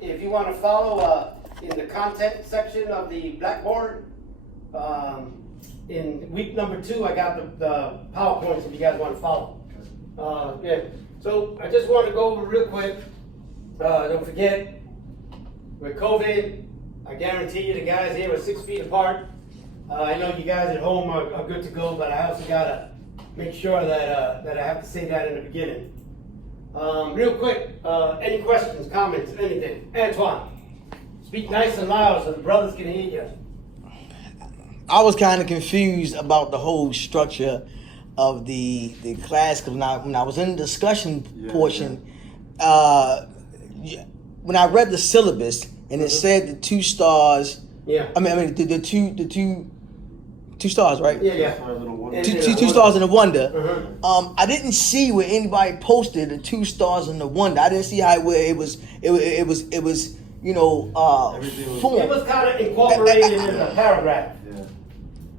If you want to follow in the content section of the Blackboard, in week number 2, I got the PowerPoints if you guys want to follow. Yeah. So I just want to go over real quick. Don't forget, with COVID, I guarantee you the guys here are 6 feet apart. I know you guys at home are good to go, but I also gotta make sure that I have to say that in the beginning. Real quick, any questions, comments, anything? Antoine, speak nice and loud so the brothers can hear you. I was kind of confused about the whole structure of the class because when I was in the discussion portion, when I read the syllabus and it said the 2 stars. Yeah. I mean the two stars, right? Yeah. Two stars and a wonder. I didn't see where anybody posted the 2 stars and the wonder. I didn't see how it was you know formed. It was kind of incorporated in a paragraph.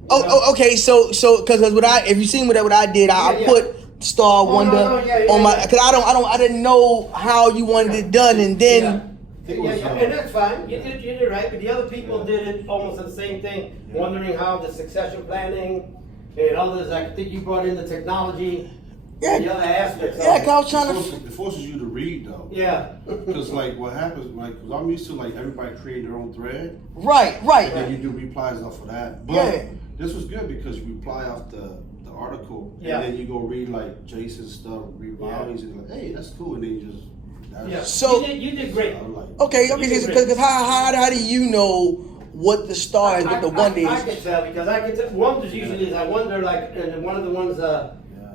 Oh, okay. So, because if you seen what I did, I put star wonder on my, because I didn't know how you wanted it done, and then. And that's fine. You did it right, but the other people did it almost the same thing, wondering how the succession planning and others. I think you brought in the technology. Yeah. The other aspects. Yeah, cause I was trying It forces you to read though. Yeah. Because like what happens, like, cause I'm used to like everybody creating their own thread. Right. And then you do replies off of that. But Yeah. this was good because you reply off the article, Yeah. and then you go read like Jason's stuff, read Bobby's, and like, hey, that's cool, and then you just. Yeah. So you did great. Okay. Because how do you know what the star is, what the wonder is? I can tell because I can tell. Wonders usually is I wonder like, and one of the ones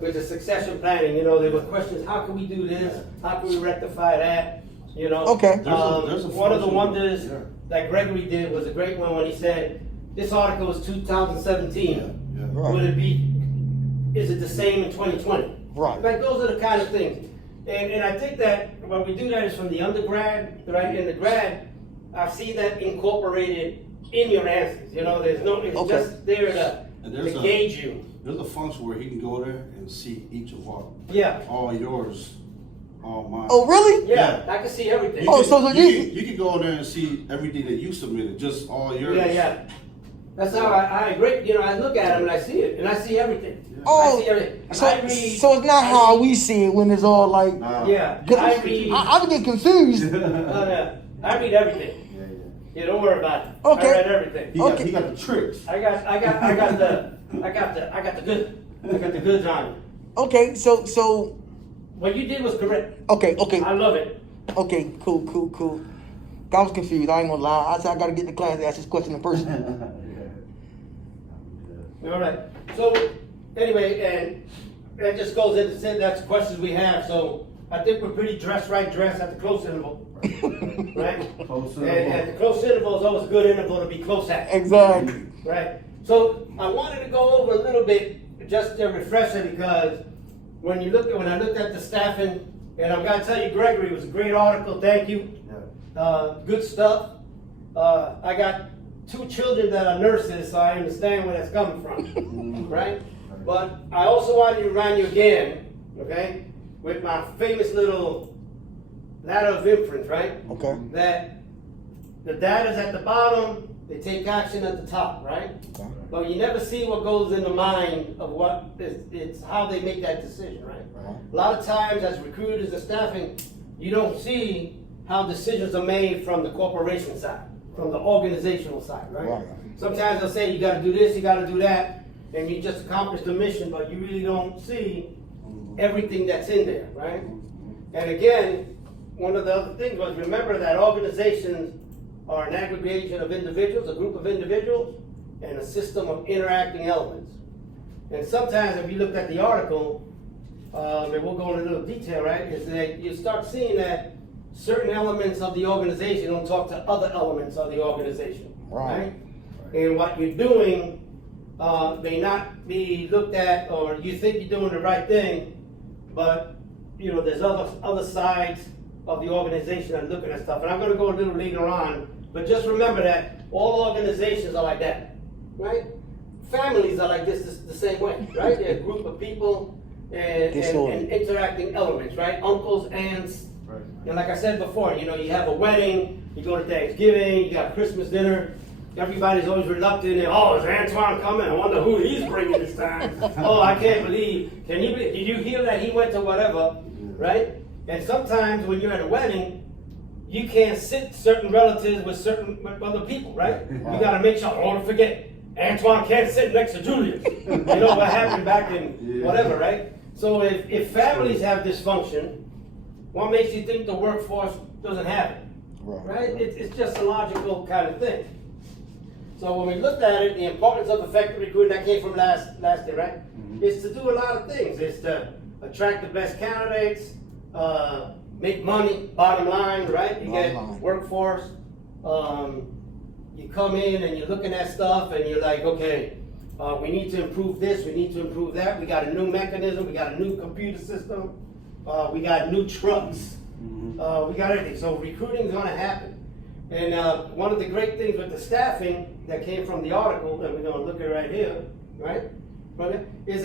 with the succession planning. You know, there were questions. How can we do this? How can we rectify that? You know. Okay. There's a one of the function. wonders that Gregory did was a great one when he said, "This article is 2017. Yeah. Right. Will it be? Is it the same in 2020?" Right. Like those are the kind of things. And I think that when we do that is from the undergrad, right? In the grad, I see that incorporated in your answers. You know, there's no, it's just there to gauge you. There's a function where he can go there and see each of Yeah. all yours, all mine. Oh, really? Yeah, I can see everything. You can go there and see everything that you submitted, just all yours. Yeah. That's how I agree. You know, I look at them and I see it, and I see everything. Oh, I see everything. so it's not how we see it when it's all like. Yeah, I read. I would get confused. Yeah, I read everything. Yeah, don't worry about it. Okay. I read everything. He got the tricks. I got the goods on it. Okay, so. What you did was correct. Okay. I love it. Okay, cool. I was confused. I ain't gonna lie. I said I gotta get in the class and ask this question in person. All right. So anyway, and that just goes into saying that's the questions we have. So I think we're pretty dressed at the close interval, right? Close And at the close interval is always a good interval to be close at. Exactly. Right. So I wanted to go over a little bit, just a refresher, because when I looked at the staffing, and I'm gonna tell you, Gregory, it was a great article. Thank you. Good stuff. I got 2 children that are nurses, so I understand where that's coming from, right? But I also wanted to remind you again, okay, with my famous little ladder of inference, right? Okay. That the data's at the bottom, they take action at the top, right? Okay. But you never see what goes in the mind of what it's how they make that decision, right? A lot of times as recruiters and staffing, you don't see how decisions are made from the corporation side, from the organizational side, right? Sometimes they'll say you gotta do this, you gotta do that, and you just accomplished the mission, but you really don't see everything that's in there, right? And again, one of the other things was remember that organizations are an aggregation of individuals, a group of individuals, and a system of interacting elements. And sometimes if you looked at the article, and we'll go into a little detail, right, is that you start seeing that certain elements of the organization don't talk to other elements of the organization, right? And what you're doing may not be looked at, or you think you're doing the right thing, but you know there's other sides of the organization that are looking at stuff. And I'm going to go a little later on, but just remember that all organizations are like that, right? Families are like this the same way, right? They're a group of people and interacting elements, right? Uncles, aunts, And like I said before, you know, you have a wedding, you go to Thanksgiving, you got Christmas dinner. Everybody's always reluctant. Oh, is Antoine coming? I wonder who he's bringing this time. Oh, I can't believe. Did you hear that he went to whatever, right? And sometimes when you're at a wedding, you can't sit certain relatives with other people, right? You got to make sure. Don't forget, Antoine can't sit next to Julius. You know what happened back in whatever, right? So if families have dysfunction, what makes you think the workforce doesn't have it? Right? It's just a logical kind of thing. So when we looked at it, the importance of effective recruiting, that came from last year, right? Is to do a lot of things. It's to attract the best candidates, make money, bottom line, right? You get workforce. You come in and you're looking at stuff and you're like, okay, we need to improve this, we need to improve that. We got a new mechanism, we got a new computer system, we got new trucks, we got everything. So recruiting is gonna happen. And one of the great things with the staffing that came from the article, and we're gonna look at it right here, right? Is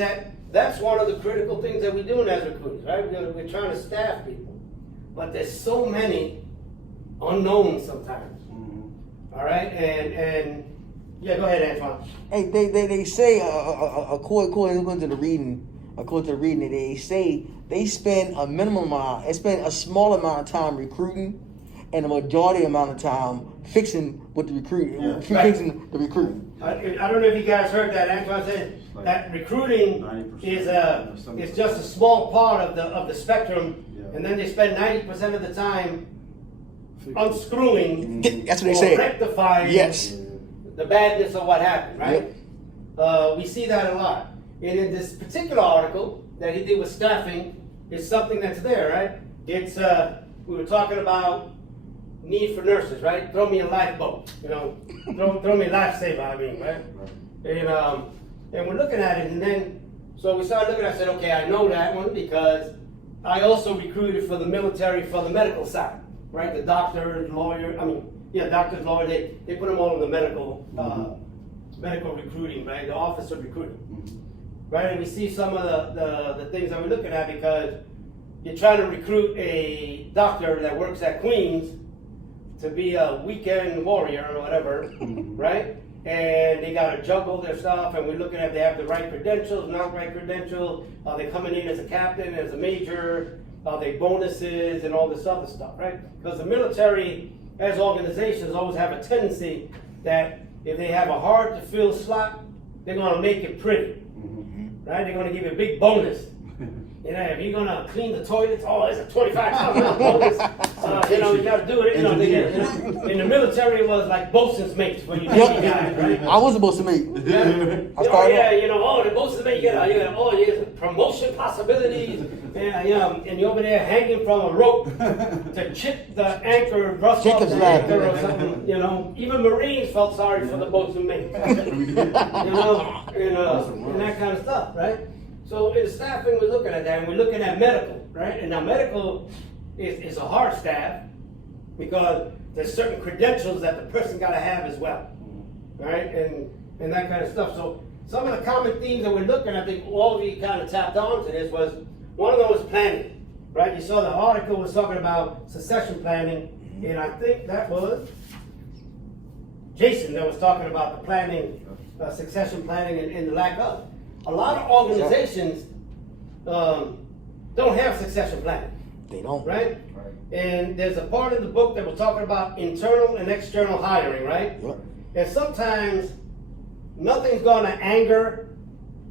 that's one of the critical things that we're doing as recruiters, right? We're trying to staff people. But there's so many unknowns sometimes. All right, and yeah, go ahead, Antoine. Hey, they say according to the reading, they say they spend a small amount of time recruiting, and a majority amount of time fixing with the recruiting, fixing the recruiting. I don't know if you guys heard that. Antoine said that recruiting is just a small part of the spectrum, and then they spend 90% of the time unscrewing. That's what they say. Rectifying the badness of what happened, right? Yep. We see that a lot. And in this particular article that he did with staffing, it's something that's there, right? It's we were talking about need for nurses, right? Throw me a lifeboat, you know, throw me a lifesaver, I mean, right? And we're looking at it, and then so we started looking at it. I said, okay, I know that one because I also recruited for the military for the medical side, right? The doctors, lawyers, doctors, lawyers, they put them all in the medical recruiting, right? The office of recruiting, right? And we see some of the things that we're looking at because you're trying to recruit a doctor that works at Queens to be a weekend warrior or whatever, right? And they got to juggle their stuff, and we're looking at if they have the right credentials, not right credentials. Are they coming in as a captain, as a major? Are they bonuses and all this other stuff, right? Because the military, as organizations, always have a tendency that if they have a hard to fill slot, they're going to make it pretty, right? They're going to give you a big bonus. You know, if you're gonna clean the toilets, it's a $25,000 bonus. You gotta do it. In the military, it was like bosun's mates when you Navy guys, right? I was supposed to make. The bosun's mate, you get promotion possibilities, and you're over there hanging from a rope to chip the anchor, rust off the anchor or something. You know, even Marines felt sorry for the bosun mates. And that kind of stuff, right? So in staffing, we're looking at that, and we're looking at medical, right? And now medical is a hard staff because there's certain credentials that the person got to have as well, right? And that kind of stuff. So some of the common themes that we're looking at, I think all of you kind of tapped on to this, was one of them was planning, right? You saw the article was talking about succession planning, and I think that was Jason that was talking about the planning, succession planning and the lack of. A lot of organizations don't have succession planning. They don't. Right? And there's a part in the book that we're talking about internal and external hiring, right? Yep. And sometimes nothing's going to anger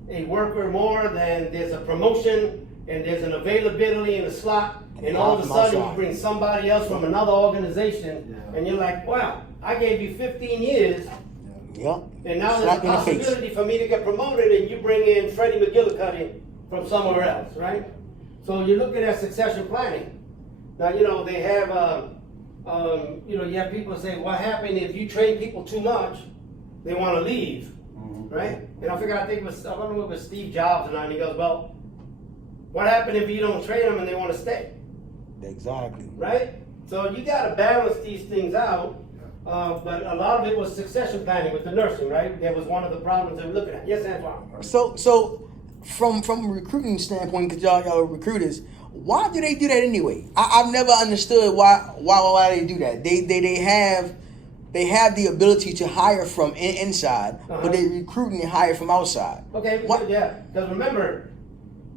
a worker more than there's a promotion and there's an availability in the slot, and all of a sudden you bring somebody else from another organization, and you're like, wow, I gave you 15 years. Yep. And now there's a possibility for me to get promoted, and you bring in Freddie McGillicuddy from somewhere else, right? So you're looking at succession planning. Now, they have, you have people say, what happens if you train people too much, they want to leave, right? And I don't know if it was Steve Jobs or not, and he goes, well, what happens if you don't train them and they want to stay? Exactly. Right? So you got to balance these things out. But a lot of it was succession planning with the nursing, right? That was one of the problems that we're looking at. Yes, Antoine. So from a recruiting standpoint, because y'all are recruiters, Why do they do that anyway? I've never understood why they do that. They have the ability to hire from inside, but they recruiting and hire from outside. Okay, yeah. Because remember,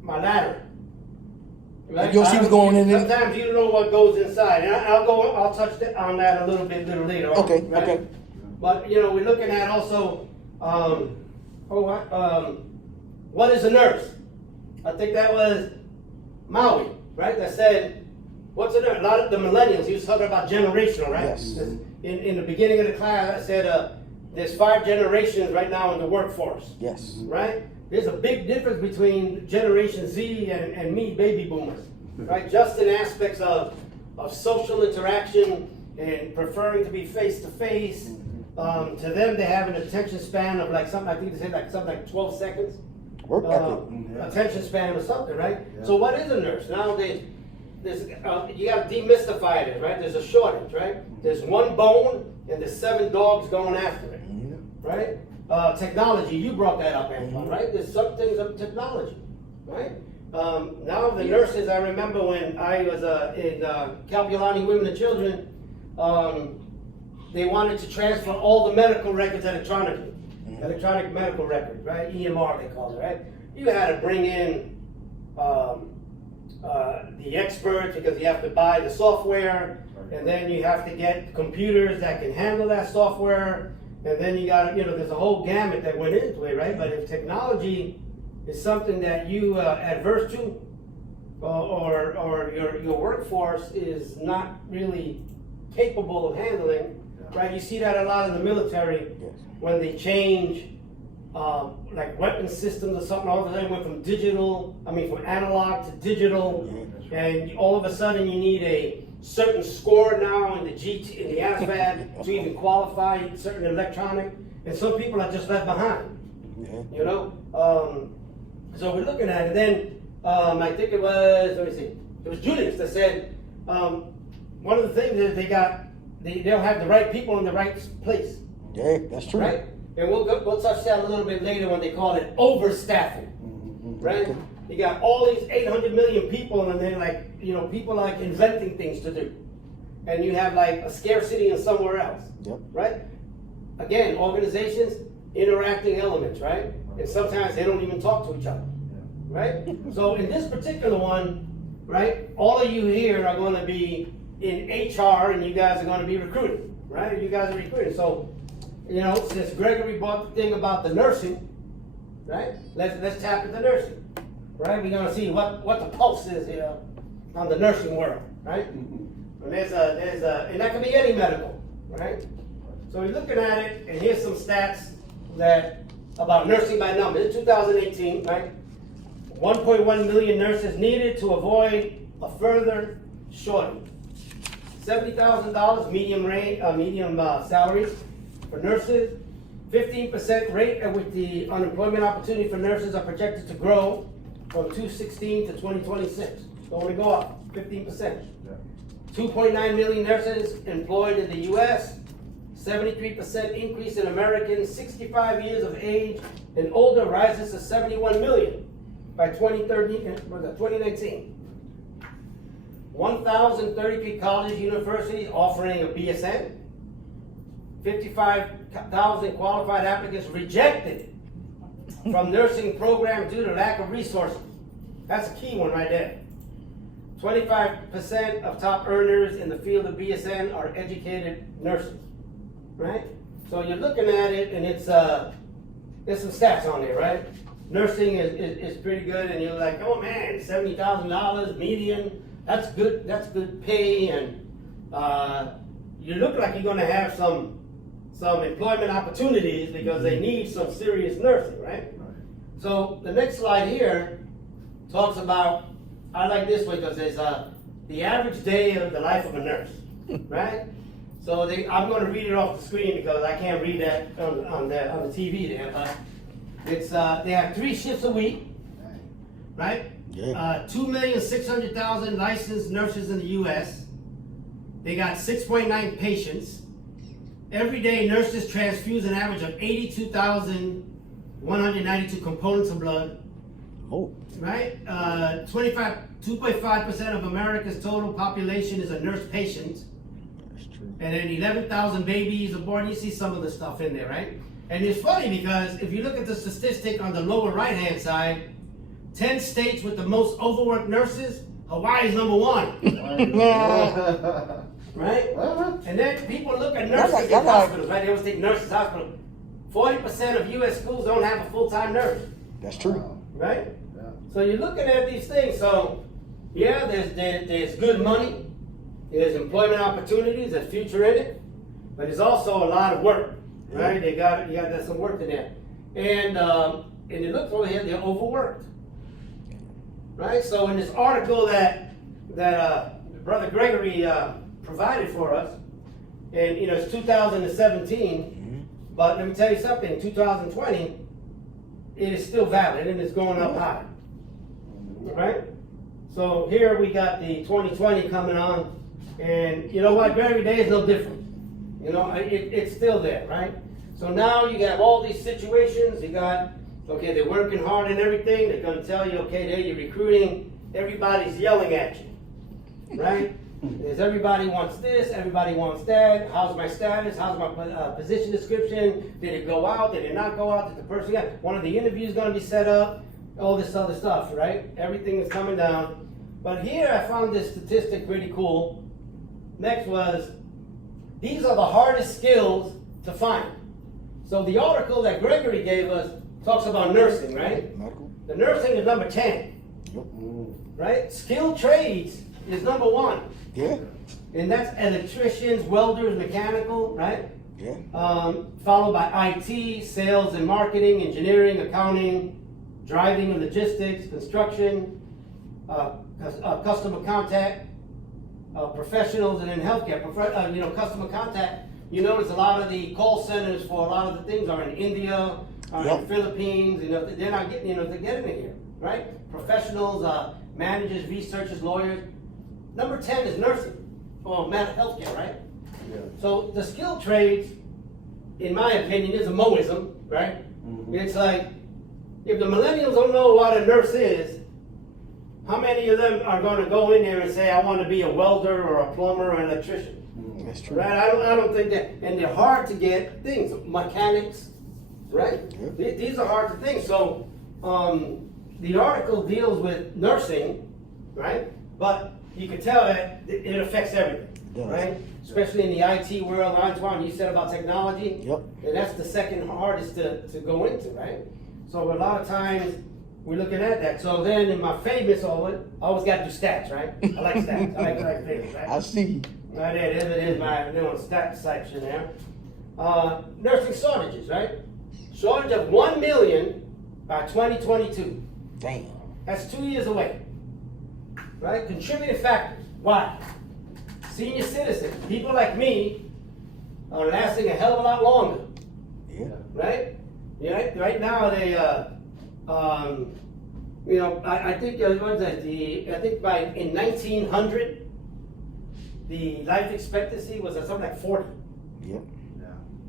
my ladder. Right? You don't see what's going in there? Sometimes you don't know what goes inside, and I'll touch on that a little later on. Okay, right? okay. But we're looking at also, what is a nurse? I think that was Maui, right? That said, what's a nurse? A lot of the millennials, he was talking about generational, right? Yes. In the beginning of the class, I said there's 5 generations right now in the workforce. Yes. Right? There's a big difference between Generation Z and me, baby boomers. Right? Just in aspects of social interaction and preferring to be face to face. To them, they have an attention span of like something, I think they said like something like 12 seconds. Work ethic. Attention span or something, right? Yeah. So what is a nurse? Nowadays, you got to demystify it, right? There's a shortage, right? There's 1 bone and there's 7 dogs going after it, right? Technology, you brought that up, Antoine, right? There's some things of technology, right? Now the nurses, I remember when I was in Calpulani Women and Children, they wanted to transfer all the medical records electronically. Electronic medical records, right? EMR they call it, right? You had to bring in the expert because you have to buy the software, and then you have to get computers that can handle that software, and then you got there's a whole gamut that went into it, right? But if technology is something that you adverse to, or your workforce is not really capable of handling, right? You see that a lot in the military when they change like weapon systems or something. All of a sudden went from analog to digital, and all of a sudden you need a certain score now in the ASVAB to even qualify certain electronic, and some people are just left behind. So we're looking at it. Then I think it was Julius that said one of the things is they'll have the right people in the right place. Yeah, that's true. Right? And we'll touch that a little bit later when they call it overstaffing. Right? You got all these 800 million people, and then people are inventing things to do. And you have like a scarcity in somewhere else. Yep. Right? Again, organizations, interacting elements, right? And sometimes they don't even talk to each other. Right? So in this particular one, right, all of you here are going to be in HR, and you guys are going to be recruiting, right? You guys are recruiting. So, since Gregory brought the thing about the nursing, right? Let's tap into nursing, right? We're going to see what the pulse is here on the nursing world, right? And and that can be any medical, right? So we're looking at it, and here's some stats about nursing by numbers. In 2018, right? 1.1 million nurses needed to avoid a further shortage. $70,000 medium salaries for nurses. 15% rate at which the unemployment opportunity for nurses are projected to grow from 2016 to 2026. So only go up 15%. 2.9 million nurses employed in the U.S. 73% increase in Americans 65 years of age and older rises to 71 million by 2019. 1,033 colleges, universities offering a BSN. 55,000 qualified applicants rejected from nursing programs due to lack of resources. That's a key one right there. 25% of top earners in the field of BSN are educated nurses, right? So you're looking at it, and there's some stats on there, right? Nursing is pretty good, and you're like, oh man, $70,000 median. That's good pay, and you look like you're going to have some employment opportunities because they need some serious nursing, right? So the next slide here talks about, I like this one because there's the average day of the life of a nurse, right? So I'm going to read it off the screen because I can't read that on the TV there, but it's they have 3 shifts a week, right? Yeah. 2,600,000 licensed nurses in the U.S. They got 6.9 patients. Every day, nurses transfuse an average of 82,192 components of blood. Oh. Right? 2.5% of America's total population is a nurse patient. That's true. And then 11,000 babies are born. You see some of the stuff in there, right? And it's funny because if you look at the statistic on the lower right-hand side, 10 states with the most overworked nurses, Hawaii is number 1, right? And then people look at nurses in hospitals, right? They always think nurses hospital. 40% of U.S. schools don't have a full-time nurse, That's true. right? So you're looking at these things. So yeah, there's good money, there's employment opportunities, there's future in it, but there's also a lot of work, right? You got some work in there, and you look over here, they're overworked, right? So in this article that Brother Gregory provided for us, and it's 2017, but let me tell you something, in 2020, it is still valid and it's going up high. Right? So here we got the 2020 coming on, and you know what? Every day is no different. It's still there, right? So now you got all these situations. You got, okay, they're working hard and everything. They're going to tell you, okay, there you're recruiting. Everybody's yelling at you, right? There's everybody wants this, everybody wants that. How's my status? How's my position description? Did it go out? Did it not go out? Did the person get one of the interviews going to be set up? All this other stuff, right? Everything is coming down. But here I found this statistic pretty cool. Next was, these are the hardest skills to find. So the article that Gregory gave us talks about nursing, right? Medical. The nursing is number 10, Yep. right? Skilled trades is number 1. Yeah. And that's electricians, welders, mechanical, right? Yeah. Followed by IT, sales and marketing, engineering, accounting, driving and logistics, construction, customer contact, professionals, and then healthcare. Customer contact. You notice a lot of the call centers for a lot of the things are in India, are in Philippines. They're not getting, they're getting it here, right? Professionals, managers, researchers, lawyers. Number 10 is nursing or healthcare, right? Yeah. So the skilled trades, in my opinion, is a moism, right? It's like, if the millennials don't know what a nurse is, how many of them are going to go in there and say, I want to be a welder or a plumber or an electrician? That's true. Right? I don't think that. And they're hard to get things. Mechanics, right? Yeah. These are hard to things. So the article deals with nursing, right? But you can tell that it affects everything, does. right? Especially in the IT world. Antoine, you said about technology. Yep. And that's the second hardest to go into, right? So a lot of times we're looking at that. So then in my famous I always got to do stats, right? I like stats. I like things, right? I see. Right there, it is my stats section there. Nursing shortages, right? Shortage of 1 million by 2022. Damn. That's 2 years away. Right? Contributing factors. Why? Senior citizens, people like me, are lasting a hell of a lot longer. Yeah. Right? Yeah. Right now they, I think in 1900, the life expectancy was at something like 40. Yep.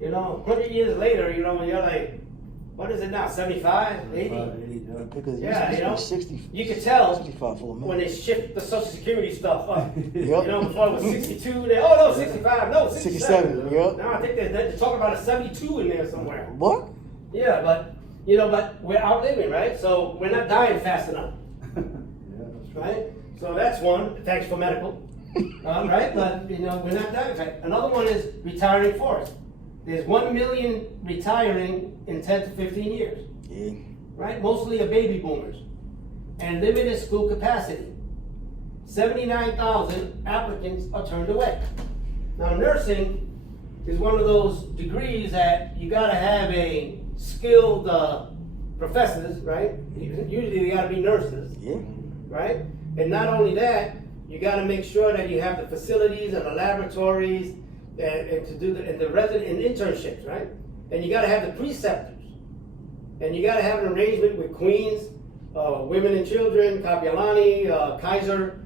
100 years later, when you're like, what is it now, 75, 80? Because Yeah, it used to be 60. You could tell 65 for a minute. when they shift the Social Security stuff up. Yep. Before it was 62, no, 65, no, 67, yep. Now I think they're talking about a 72 in there somewhere. What? Yeah, but we're outliving, right? So we're not dying fast enough, right? So that's one. Thanks for medical, right? But we're not dying fast. Another one is retiring force. There's 1 million retiring in 10 to 15 years, Yeah. right? Mostly are baby boomers, and limited school capacity. 79,000 applicants are turned away. Now, nursing is one of those degrees that you got to have a skilled professors, right? Usually they got to be nurses, Yeah. right? And not only that, you got to make sure that you have the facilities and the laboratories and to do the resident and internships, right? And you got to have the preceptors, and you got to have an arrangement with Queens, Women and Children, Kapiolani, Kaiser,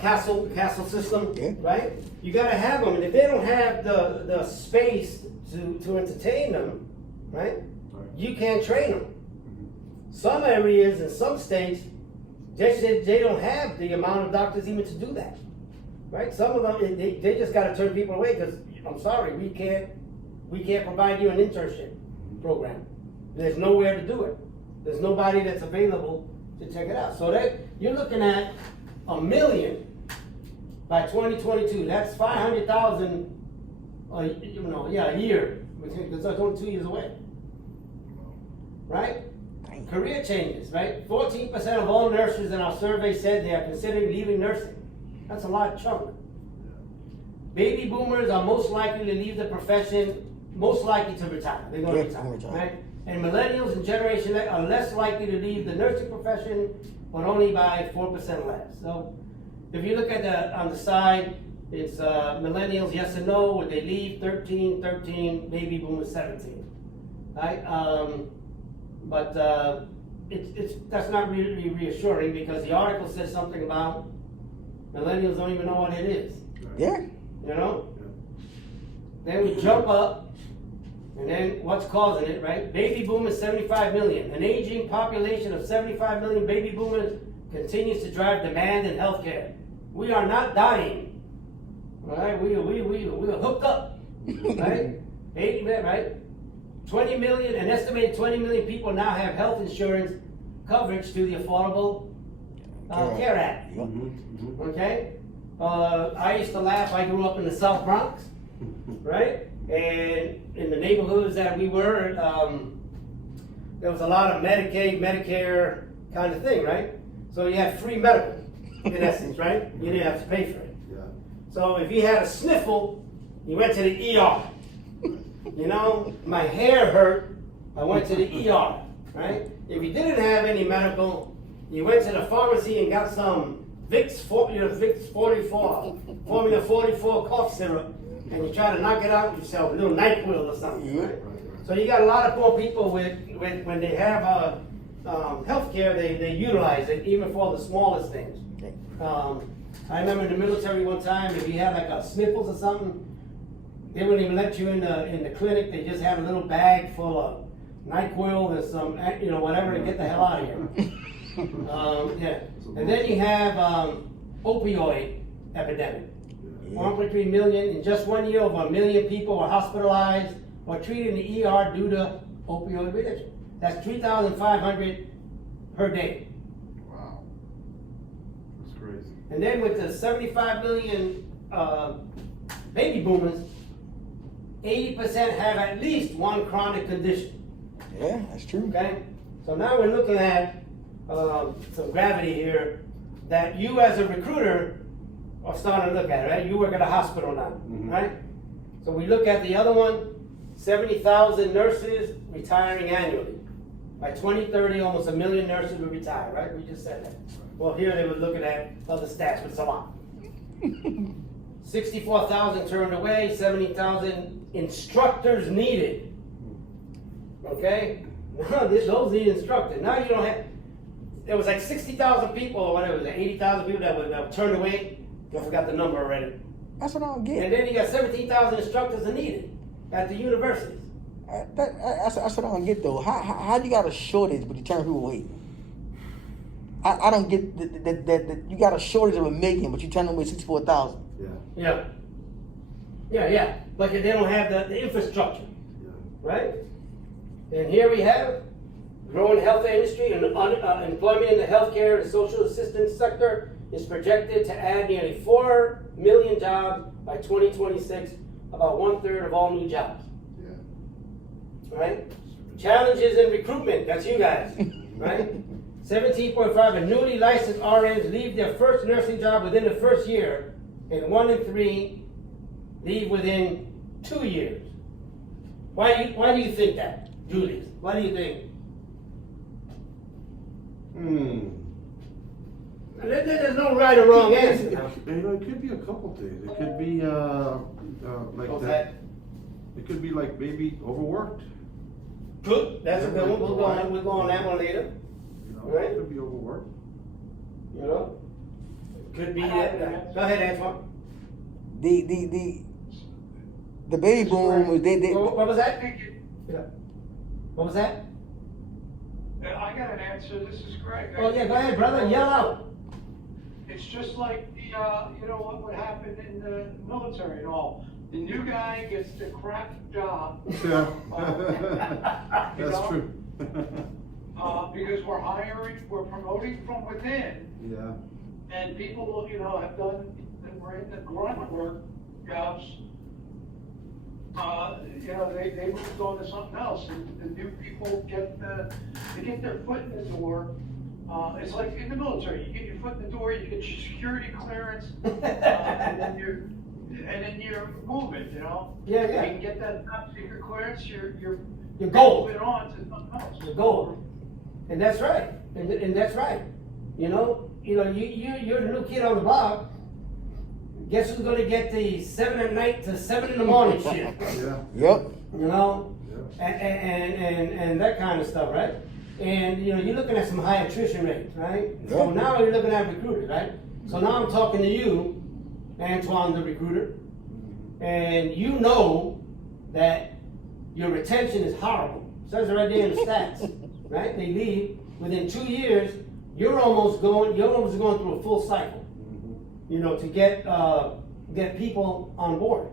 Castle system, Yeah. right? You got to have them, and if they don't have the space to entertain them, right? You can't train them. Some areas in some states, they don't have the amount of doctors even to do that, right? Some of them, they just gotta turn people away, because, I'm sorry, we can't provide you an internship program. There's nowhere to do it. There's nobody that's available to check it out. So you're looking at 1 million by 2022. That's 500,000, a year. It's only 2 years away, right? Career changes, right? 14% of all nurses in our survey said they are considering leaving nursing. That's a large chunk. Baby boomers are most likely to leave the profession, most likely to retire. They're going to retire, right? And millennials and Generation X are less likely to leave the nursing profession, but only by 4% less. So if you look at on the side, it's millennials, yes and no. Would they leave? 13, baby boomers 17, right? But that's not really reassuring, because the article says something about millennials don't even know what it is. Yeah. You know? Then we jump up, and then what's causing it, right? Baby boomers, 75 million. An aging population of 75 million baby boomers continues to drive demand in healthcare. We are not dying. All right? We are hooked up. Right? 80, right? 20 million, an estimated 20 million people now have health insurance coverage through the Affordable Care Act. Okay? I used to laugh. I grew up in the South Bronx, right? And in the neighborhoods that we were, there was a lot of Medicaid, Medicare kind of thing, right? So you had free medical, in essence, right? You didn't have to pay for it. Yeah. So if you had a sniffle, you went to the ER. You know, my hair hurt, I went to the ER, right? If you didn't have any medical, you went to the pharmacy and got some Vicks 44, Formula 44 cough syrup, and you try to knock it out yourself, a little NyQuil or something, right? So you got a lot of poor people when they have health care, they utilize it, even for the smallest things. I remember in the military one time, if you had like a sniffles or something, they wouldn't even let you in the clinic. They just had a little bag full of NyQuil and some, whatever, to get the hell out of here. Yeah. And then you have opioid epidemic. 1.3 million in just 1 year. Over 1 million people were hospitalized or treated in the ER due to opioid addiction. That's 3,500 per day. Wow. That's crazy. And then with the 75 million baby boomers, 80% have at least one chronic condition. Yeah, that's true. Okay? So now we're looking at some gravity here that you as a recruiter are starting to look at, right? You work at a hospital now, right? So we look at the other one, 70,000 nurses retiring annually. By 2030, almost 1 million nurses will retire, right? We just said that. Well, here they were looking at other stats, but it's a lot. 64,000 turned away, 70,000 instructors needed. Okay? Those need instructors. Now you don't have, there was like 60,000 people, or whatever, 80,000 people that were turned away. I forgot the number already. That's what I don't get. And then you got 17,000 instructors are needed at the universities. That's what I don't get though. How you got a shortage but you turn people away? I don't get that you got a shortage of 1 million but you turn away 64,000. Yeah. But they don't have the infrastructure, right? And here we have growing health industry and employment in the healthcare and social assistance sector is projected to add nearly 4 million jobs by 2026, about 1/3 of all new jobs. Right? Challenges in recruitment, that's you guys, right? 17.5 of newly licensed RNs leave their first nursing job within the first year, and 1 in 3 leave within 2 years. Why do you think that, Julius? Why do you think? There's no right or wrong answer. It could be a couple things. It could be like What's that. It could be like maybe overworked. Good. That's a good one. We'll go on that one later. Right. It could be overworked. You know, could be that. Go ahead, Antoine. The baby boom. What was that? Yeah. What was that? I got an answer. This is Greg. Oh, yeah, go ahead, brother, yell out. It's just like the, you know, what would happen in the military and all. The new guy gets the crap job. Yeah. You That's know? true. Because we're promoting from within, Yeah. and people, you know, have done, and we're in the grunt work jobs. You know, they moved on to something else, and the new people they get their foot in the door. It's like in the military, you get your foot in the door, you get your security clearance, and then you're moving, you know? Yeah, yeah. You can get that top secret clearance, you're gold. moving on to something else. The goal. And that's right. And that's right. You know, you're the new kid on the block. Guess who's gonna get the 7 at night to 7 in the morning shift? Yeah. Yep. You know? Yeah. And that kind of stuff, right? And you know, you're looking at some high attrition rates, right? So Yeah. now you're looking at recruiters, right? So now I'm talking to you, Antoine the recruiter, and you know that your retention is horrible. Says it right there in the stats, right? They leave within 2 years. You're almost going through a full cycle, you know, to get people on board.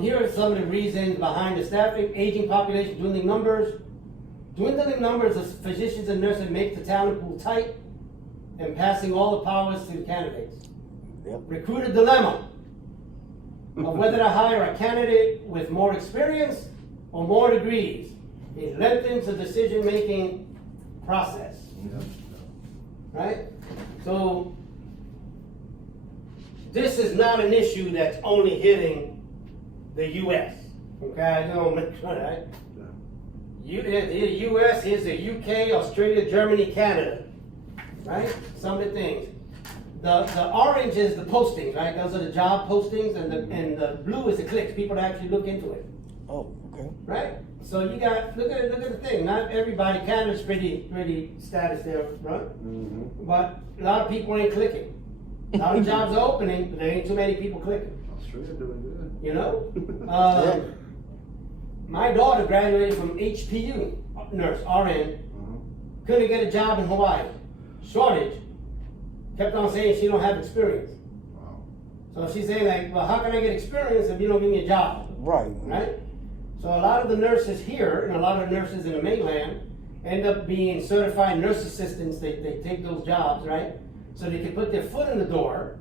Here are some of the reasons behind the staffing: aging population, dwindling numbers. Dwindling numbers of physicians and nurses make the talent pool tight, and passing all the powers to the candidates. Yep. Recruiter dilemma of whether to hire a candidate with more experience or more degrees. It lengthens the decision-making process, right? So this is not an issue that's only hitting the U.S. Okay, I know, right? The U.S. is the U.K., Australia, Germany, Canada, right? Some of the things. The orange is the postings, right? Those are the job postings, and the blue is the clicks. People that actually look into it, Oh, okay. right? So you got look at the thing. Not everybody. Canada's pretty status there, right? Mm-hmm. But a lot of people ain't clicking. A lot of jobs are opening, but there ain't too many people clicking. Australia doing good. You know. Yeah. My daughter graduated from HPU, nurse, RN. Couldn't get a job in Hawaii. Shortage. Kept on saying she don't have experience. Wow. So she's saying like, well, how can I get experience if you don't give me a job? Right. Right? So a lot of the nurses here and a lot of nurses in the mainland end up being certified nurse assistants. They take those jobs, right? So they can put their foot in the door,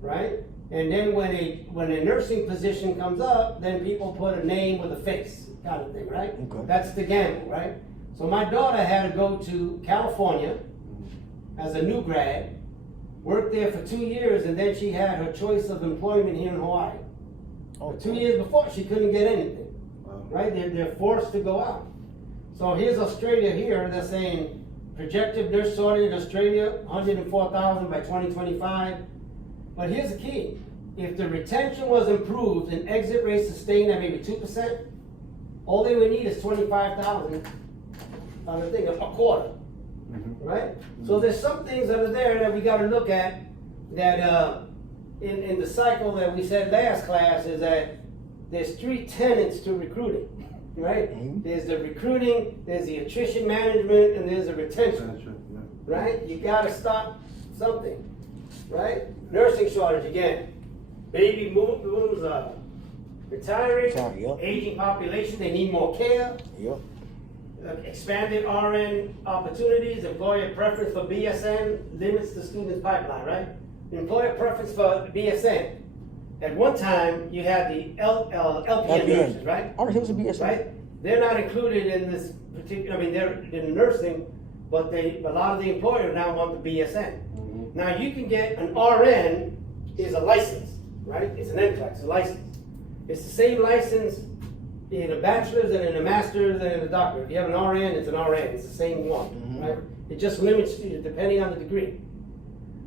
right? And then when a nursing position comes up, then people put a name with a face kind of thing, right? Okay. That's the gamble, right? So my daughter had to go to California as a new grad, worked there for 2 years, and then she had her choice of employment here in Hawaii. Oh, 2 years before, she couldn't get anything, Wow. right? They're forced to go out. So here's Australia here, they're saying projected nurse shortage in Australia, 104,000 by 2025. But here's the key. If the retention was improved and exit rates sustained at maybe 2%, all they would need is 25,000 on the thing, a quarter, right? So there's some things that are there that we gotta look at that in the cycle that we said last class is that there's 3 tenets to recruiting, right? Mhm. There's the recruiting, there's the attrition management, and there's the retention. Yeah. Right? You gotta stop something, right? Nursing shortage again. Baby boomers are retiring, Yep. aging population, they need more care. Yep. Expanded RN opportunities, employer preference for BSN limits the student's pipeline, right? Employer preference for BSN. At one time, you had the LPN nurses, right? Oh, he was a BSN. Right? They're not included in this particular, I mean, they're in nursing, but a lot of the employers now want the BSN. Now you can get an RN is a license, right? It's an NCLEX, a license. It's the same license in a bachelor's and in a master's and in a doctorate. If you have an RN, it's an RN. It's the same one, right? It just limits you depending on the degree.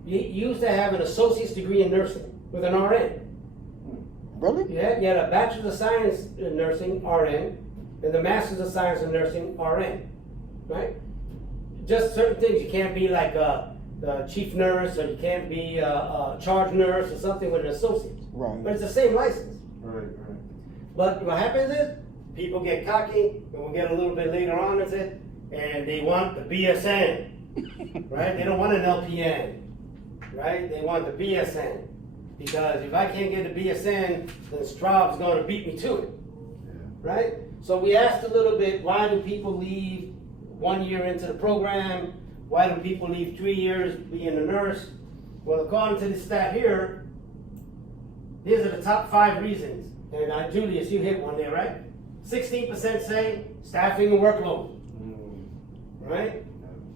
You used to have an associate's degree in nursing with an RN. Really? Yeah, you had a bachelor's of science in nursing, RN, and the master's of science in nursing, RN, right? Just certain things. You can't be like the chief nurse, or you can't be a charge nurse or something with an associate. Right. But it's the same license. Right. But what happens is, people get cocky, and we'll get a little bit later on and say, and they want the BSN, right? They don't want an LPN, right? They want the BSN. Because if I can't get the BSN, then Straub's gonna beat me to it, right? So we asked a little bit, why do people leave 1 year into the program? Why do people leave 3 years being a nurse? Well, according to this stat here, these are the top 5 reasons. And Julius, you hit one there, right? 16% say staffing and workload, right?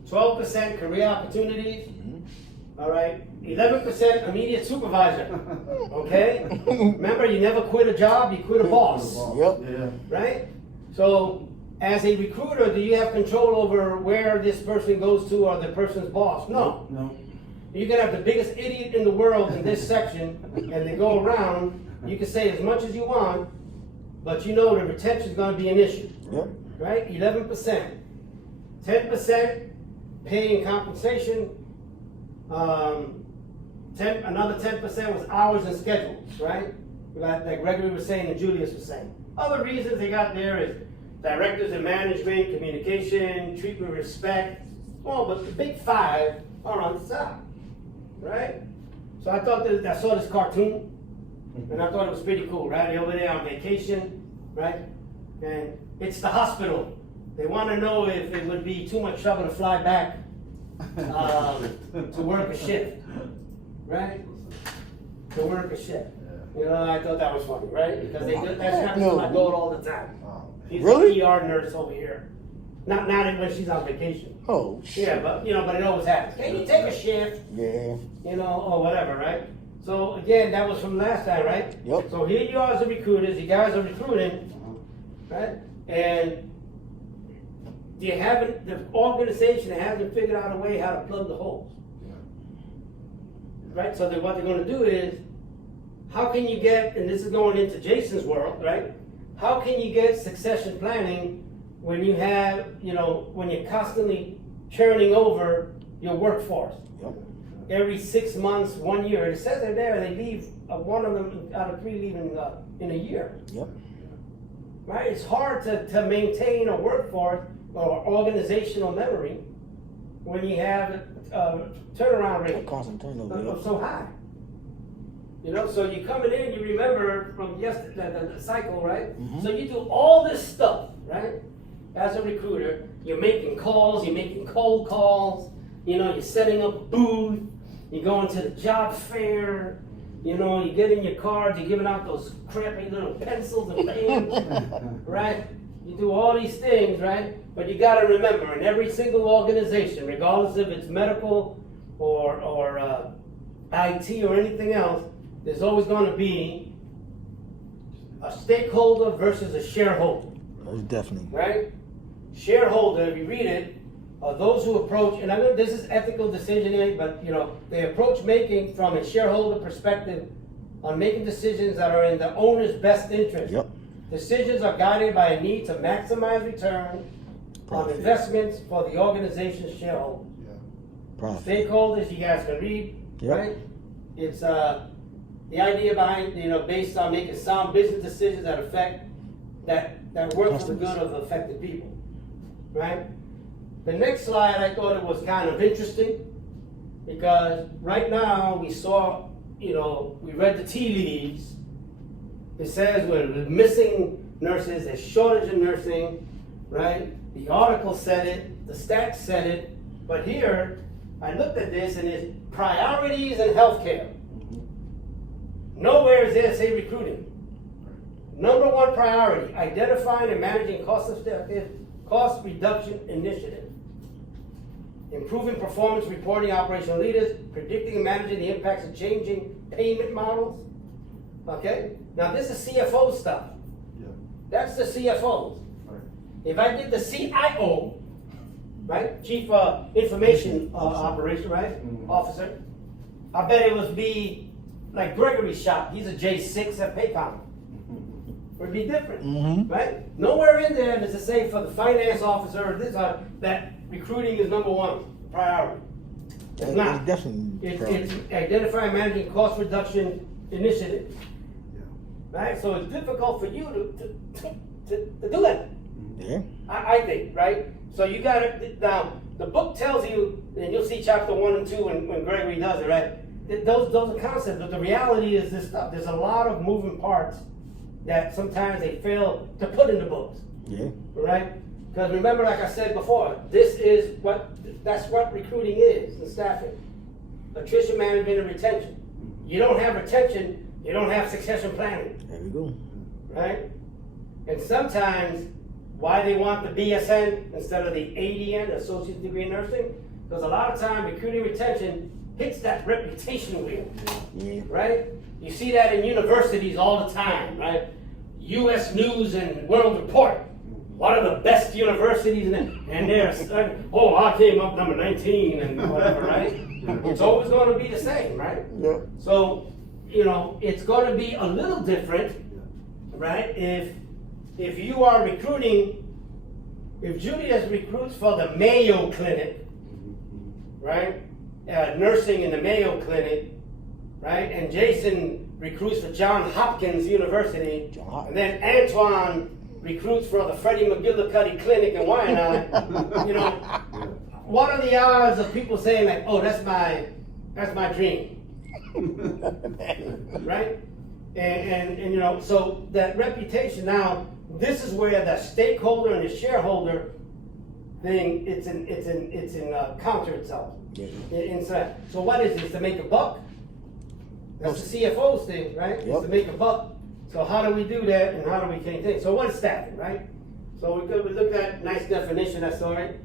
12% career opportunities, all right? 11% immediate supervisor, okay? Remember, you never quit a job, you quit a boss, Yep. Yeah. right? So, as a recruiter, do you have control over where this person goes to or the person's boss? No. No. You can have the biggest idiot in the world in this section, and they go around, you can say as much as you want, but you know the retention is gonna be an issue, Yep. right? 11%. 10% pay and compensation. Another 10% was hours and schedules, right? Like Gregory was saying and Julius was saying. Other reasons they got there is directors and management, communication, treatment, respect. Well, but the big 5 are on the side, right? So I thought that I saw this cartoon, and I thought it was pretty cool, right? They're over there on vacation, right? And it's the hospital. They want to know if it would be too much trouble to fly back to work a shift, right? To work a shift. You know, I thought that was funny, right? Because that's happens to my daughter all the time. She's Really? a ER nurse over here. Not when she's on vacation. Oh, Yeah, but but it always happens. Can you take a shift? yeah. You know, or whatever, right? So again, that was from last time, right? Yep. So here you are as the recruiters, you guys are recruiting, right? And the organization hasn't figured out a way how to plug the holes. Right? So what they're gonna do is, how can you get, and this is going into Jason's world, right? How can you get succession planning when you have, when you're constantly churning over your workforce? Yep. Every 6 months, 1 year. It says they're there, they leave, 1 of them out of 3 leaving in a year. Yep. Right? It's hard to maintain a workforce or organizational memory when you have a turnaround A rate constant turnover. of Yep. so high. So you're coming in, you remember from yesterday, the cycle, right? Mhm. So you do all this stuff, right? As a recruiter, you're making calls, you're making cold calls, you're setting up a booth, you're going to the job fair, you get in your cards, you're giving out those crappy little pencils and pens, right? You do all these things, right? But you gotta remember, in every single organization, regardless if it's medical or IT or anything else, there's always gonna be a stakeholder versus a shareholder, Most definitely. right? Shareholder, if you read it, are those who approach, and I know this is ethical decisioning, but they approach making from a shareholder perspective on making decisions that are in the owner's best interest. Yep. Decisions are guided by a need to maximize return on Profit. investments for the organization's shareholders. Profit. Stakeholders, you guys can read, Yep. right? It's the idea behind, based on making sound business decisions that affect, that work for the good of affected people, right? The next slide, I thought it was kind of interesting, because right now, we saw, we read the tea leaves. It says we're missing nurses, there's shortage of nursing, right? The article said it, the stats said it, but here, I looked at this and it's priorities in healthcare. Nowhere is there say recruiting. Number 1 priority, identifying and managing cost-effective, cost reduction initiative. Improving performance reporting operational leaders, predicting and managing the impacts of changing payment models. Okay? Now this is CFO stuff. Yeah. That's the CFOs. Right. If I did the CIO, right, Chief Information Operation, right, Officer, I bet it would be like Gregory's shop. He's a J6 at Paycom. Would be different, Mhm. right? Nowhere in there does it say for the finance officer or this that recruiting is number 1 priority. It's That- not. It's definitely. It's identifying and managing cost reduction initiatives, Yeah. right? So it's difficult for you to do that. Yeah. I think, right? So you gotta, now, the book tells you, and you'll see chapter 1 and 2 when Gregory does it, right? Those are concepts, but the reality is this stuff. There's a lot of moving parts that sometimes they fail to put in the books, Yeah. right? Because remember, like I said before, that's what recruiting is, and staffing. Attrition management and retention. You don't have retention, you don't have succession planning, There we go. right? And sometimes, why they want the BSN instead of the ADN, Associate Degree in Nursing, because a lot of time recruiting retention hits that reputation wheel, Yeah. right? You see that in universities all the time, right? U.S. News and World Report. One of the best universities, and they're, oh, I came up number 19 and whatever, right? It's always going to be the same, right? Yeah. So, it's going to be a little different, right? If you are recruiting, if Julius recruits for the Mayo Clinic, right? Nursing in the Mayo Clinic, right? And Jason recruits for Johns Hopkins University, John Hopkins. and then Antoine recruits for the Freddie McGillicuddy Clinic in Wyandotte. What are the odds of people saying like, oh, that's my dream, right? And so that reputation now, this is where the stakeholder and the shareholder thing, it's in counter itself. Yeah. Inside. So what is this, to make a buck? That's the CFO's thing, right? It's Yep. to make a buck. So how do we do that and how do we maintain? So what is staffing, right? So we looked at nice definition, that's all right.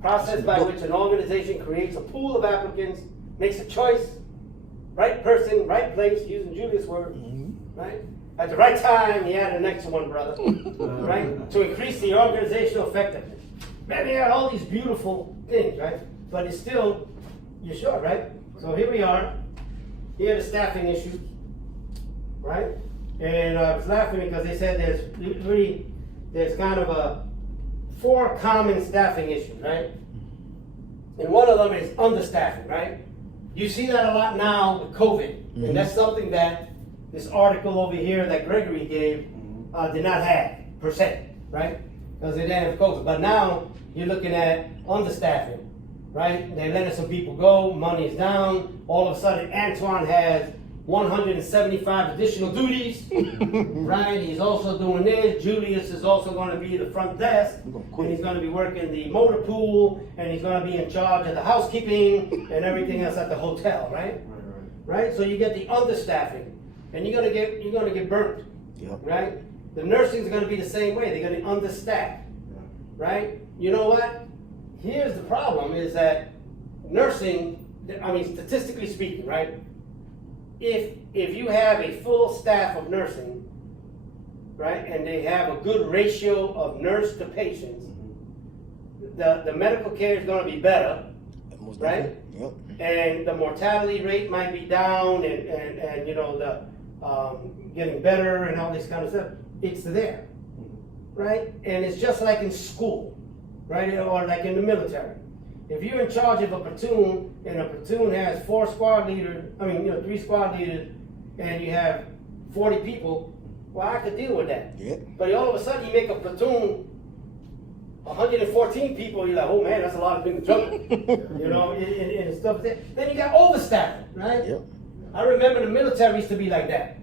Process by which an organization creates a pool of applicants, makes a choice, right person, right place, using Julius' word, right? At the right time, he had the next one, brother, right? To increase the organizational effectiveness. Man, he had all these beautiful things, right? But it's still, you're short, right? So here we are. Here are the staffing issues, right? And I was laughing because they said there's kind of 4 common staffing issues, right? And one of them is understaffing, right? You see that a lot now with COVID, and that's something that this article over here that Gregory gave did not have, per se, right? Because they didn't have COVID. But now you're looking at understaffing, right? They're letting some people go, money is down. All of a sudden, Antoine has 175 additional duties, right? He's also doing this. Julius is also going to be the front desk, and he's going to be working the motor pool, and he's going to be in charge of the housekeeping and everything else at the hotel, right? Right? So you get the understaffing, and you're going to get burnt, Yep. right? The nursing's going to be the same way. They're going to be understaffed, right? You know what? Here's the problem: is that nursing. I mean, statistically speaking, right? If you have a full staff of nursing, right, and they have a good ratio of nurse to patients, the medical care is going to be better, Most right? definitely. Yep. And the mortality rate might be down, and the getting better and all this kind of stuff. It's there, right? And it's just like in school, right, or like in the military. If you're in charge of a platoon and a platoon has 3 squad leaders, and you have 40 people, well, I could deal with that. Yep. But all of a sudden you make a platoon 114 people, you're like, oh man, that's a lot of people jumping, and stuff like that. Then you got overstaffing, right? Yep. I remember the military used to be like that,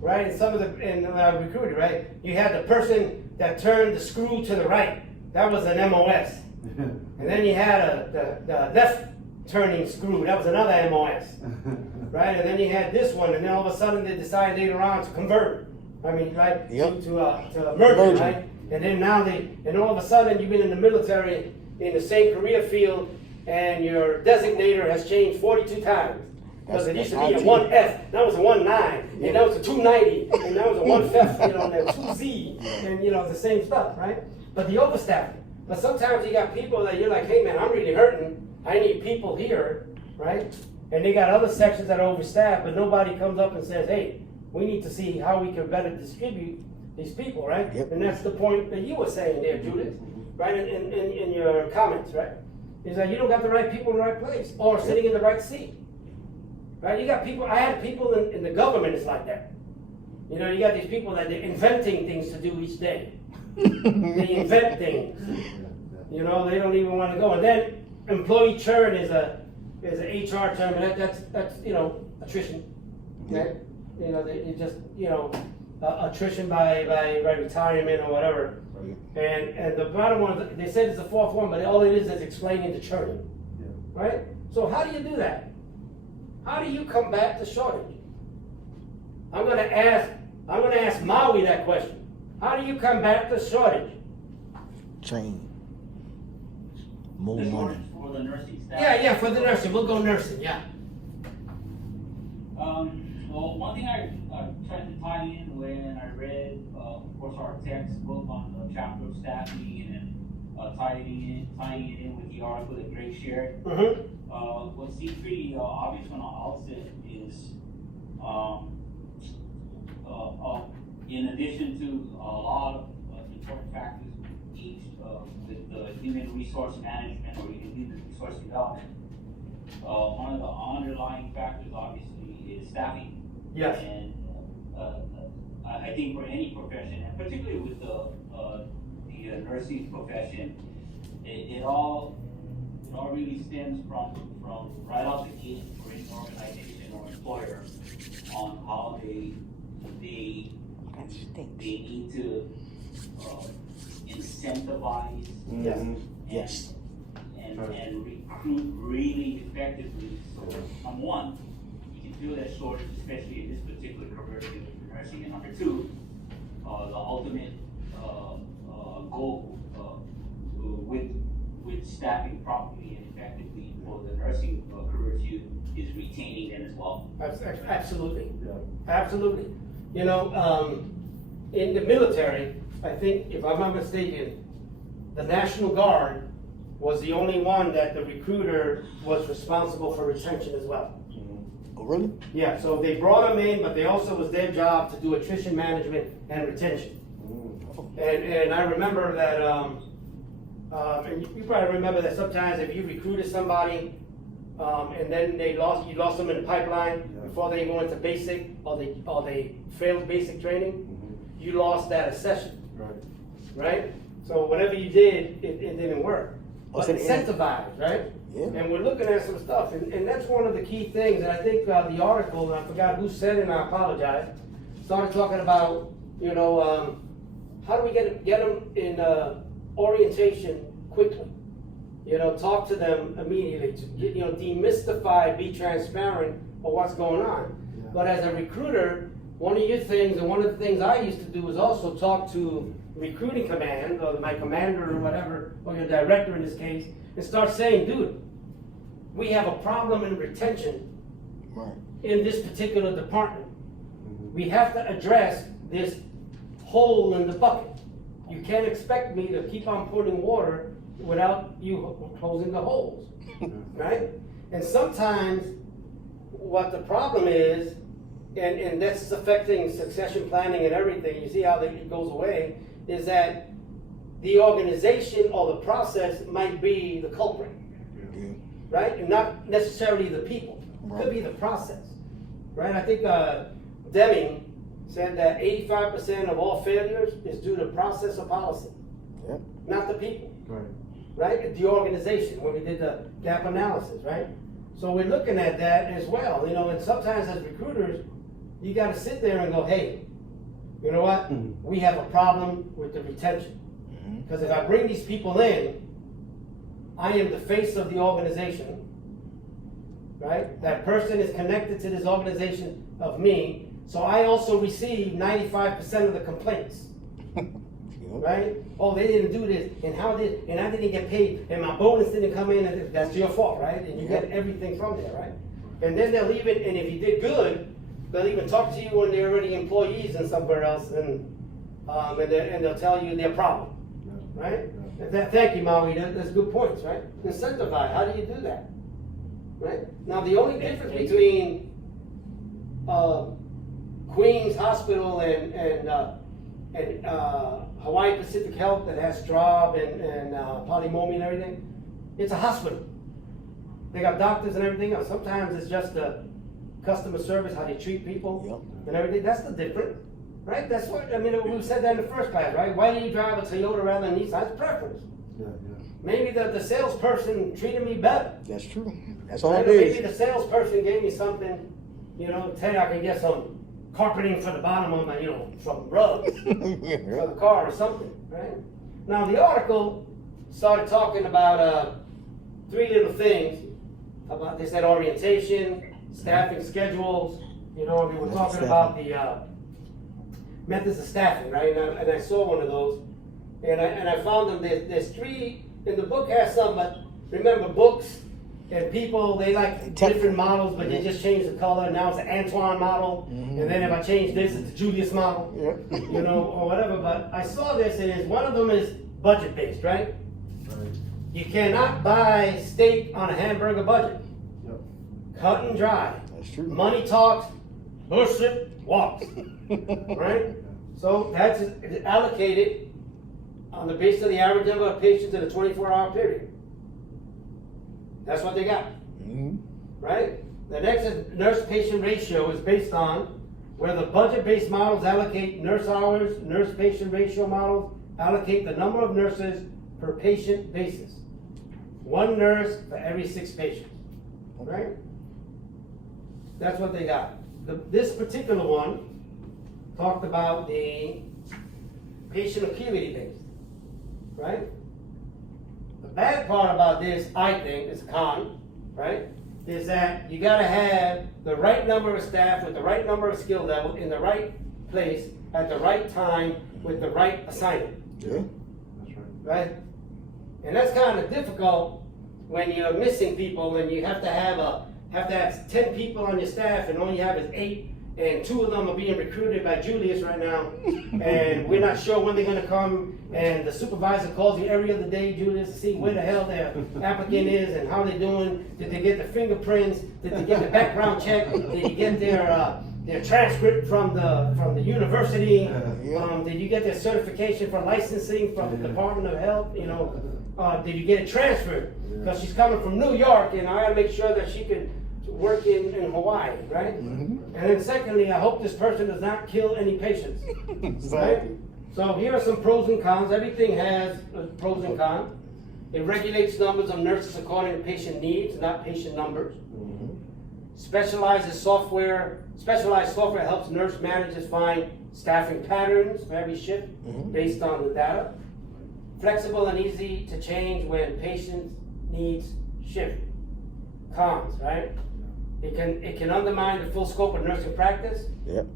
right? And when I recruited, right, you had the person that turned the screw to the right. That was an MOS. And then you had the left turning screw. That was another MOS, right? And then you had this one, and then all of a sudden they decided later on to convert. I mean, right? Yep. To merge, right? And then now and all of a sudden you've been in the military in the same career field, and your designator has changed 42 times. Because it used to be a 1F, now it's a 19, and now it's a 290, and now it's a 1F, and a 2Z, and it's the same stuff, right? But the overstaffing. But sometimes you got people that you're like, hey man, I'm really hurting. I need people here, right? And they got other sections that are overstaffed, but nobody comes up and says, hey, we need to see how we can better distribute these people, right? Yep. And that's the point that you were saying there, Judith, right? In your comments, right? Is that you don't got the right people in the right place or sitting in the right seat, right? You got people, I had people in the government is like that. You got these people that they're inventing things to do each day. They invent things. You know, they don't even wanna go. And then employee churn is an HR term, and that's, you know, attrition, right? You know, it just, you know, attrition by retirement or whatever. And the bottom one, they said it's the fourth one, but all it is explaining the churning, right? So how do you do that? How do you combat the shortage? I'm gonna ask Maui that question. How do you combat the shortage? Train. More This money. one's for the nursing staff. Yeah, for the nursing, we'll go nursing, yeah. Well, one thing I tried to tie in when I read, of course, our textbook on the chapter of staffing and tying it in with the article that Greg shared. Mm-hmm. What seems pretty obvious when I outset is, in addition to a lot of important factors with the human resource management or even human resource development, one of the underlying factors obviously is staffing. Yes. And I think for any profession, and particularly with the nursing profession, it all really stems from right out the gate for any organization or employer on how they need to incentivize Yes. Yes. and recruit really effectively. So number one, you can feel that shortage, especially in this particular career field for nursing. And number two, the ultimate goal with staffing properly and effectively for the nursing career field is retaining them as well. Absolutely. Absolutely. You know, in the military, I think, if I'm not mistaken, the National Guard was the only one that the recruiter was responsible for retention as well. Oh, really? Yeah, so they brought them in, but they also was their job to do attrition management and retention. And I remember that, and you probably remember that sometimes if you recruited somebody, and then you lost them in the pipeline before they go into basic, or they failed basic training, you lost that accession, right? So whatever you did, it didn't work. But incentivized, right? Yeah. And we're looking at some stuff, and that's one of the key things, and I think the article, and I forgot who said it, and I apologize, started talking about, you know, how do we get them in orientation quickly? You know, talk to them immediately, to get, you know, demystify, be transparent of what's going on. Yeah. But as a recruiter, one of your things, and one of the things I used to do was also talk to recruiting command, or my commander or whatever, or your director in this case, and start saying, dude, we have a problem in retention Right. in this particular department. We have to address this hole in the bucket. You can't expect me to keep on putting water without you closing the holes, right? And sometimes what the problem is, and that's affecting succession planning and everything, you see how it goes away, is that the organization or the process might be the culprit, Yeah. right? And not necessarily the people. It could be the process, right? I think Deming said that 85% of all failures is due to process or policy, Yep. not the people, Right. right? The organization, when we did the gap analysis, right? So we're looking at that as well, you know, and sometimes as recruiters, you gotta sit there and go, hey, you know what? We have a problem with the retention. Because if I bring these people in, I am the face of the organization, right? That person is connected to this organization of me, so I also receive 95% of the complaints, right? Oh, they didn't do this, and and I didn't get paid, and my bonus didn't come in, and that's your fault, right? And you get everything from there, right? And then they'll even, and if you did good, they'll even talk to you when they're already employees and somewhere else, and they'll tell you their problem, right? Thank you, Maui, that's good points, right? Incentivize, how do you do that? Right? Now, the only difference between Queens Hospital and Hawaii Pacific Health that has Straub and Polymomi and everything, it's a hospital. They got doctors and everything else. Sometimes it's just the customer service, how they treat people and everything. That's the difference. Right? That's what, I mean, we said that in the first class, right? Why do you drive a Toyota rather than Nissan? It's preference. Yeah, Maybe the salesperson treated me better. That's true. That's all Right? it Or maybe is. the salesperson gave me something, you know, tell you I can get some carpeting for the bottom of my, you know, some rugs for the car or something, right? Now, the article started talking about three little things. About, they said orientation, staffing schedules, you know, they were talking about the methods of staffing, right? And I saw one of those, and I found them. There's three in the book. Has some, but remember, books and people, they like different models, but they just change the color. Now it's the Antoine model, and then if I change this, it's the Julius model, you know, or whatever. But I saw this, and one of them is budget based, right? You cannot buy steak on a hamburger budget. Yep. Cut and dry. That's true. Money talks, bullshit walks. Right? So that's allocated on the basis of the average number of patients in a 24-hour period. That's what they got. Mhm. Right? The next is nurse-patient ratio is based on where the budget-based models allocate nurse hours, nurse-patient ratio models allocate the number of nurses per patient basis. One nurse for every 6 patients. Right? That's what they got. This particular one talked about the patient acuity based. Right? The bad part about this, I think, is a con, right? Is that you gotta have the right number of staff with the right number of skill level in the right place at the right time with the right assignment. Yeah. That's right. Right? And that's kind of difficult when you're missing people and you have to have 10 people on your staff and all you have is 8, and 2 of them are being recruited by Julius right now, and we're not sure when they're gonna come, and the supervisor calls you every other day, Julius, to see where the hell their applicant is and how they're doing. Did they get the fingerprints? Did they get the background check? Did you get their transcript from the university? Did you get their certification for licensing from the Department of Health? You know, did you get it transferred? Because she's coming from New York, and I gotta make sure that she can work in Hawaii, right? And then secondly, I hope this person does not kill any patients. Right? So here are some pros and cons. Everything has pros and cons. It regulates numbers of nurses according to patient needs, not patient numbers. Specialized software helps nurse managers find staffing patterns for every shift based on the data. Flexible and easy to change when patient needs shift. Cons, right? It can undermine the full scope of nursing practice. Yep.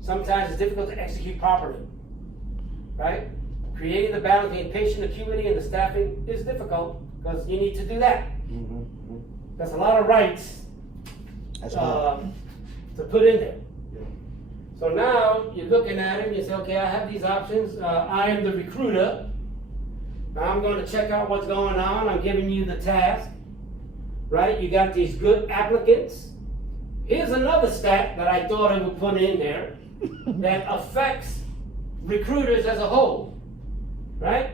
Sometimes it's difficult to execute properly, right? Creating the balance between patient acuity and the staffing is difficult because you need to do that. There's a lot of rights That's hard. to put in there. So now you're looking at it and you say, okay, I have these options. I am the recruiter. Now I'm going to check out what's going on. I'm giving you the task, right? You got these good applicants. Here's another stat that I thought I would put in there that affects recruiters as a whole, right?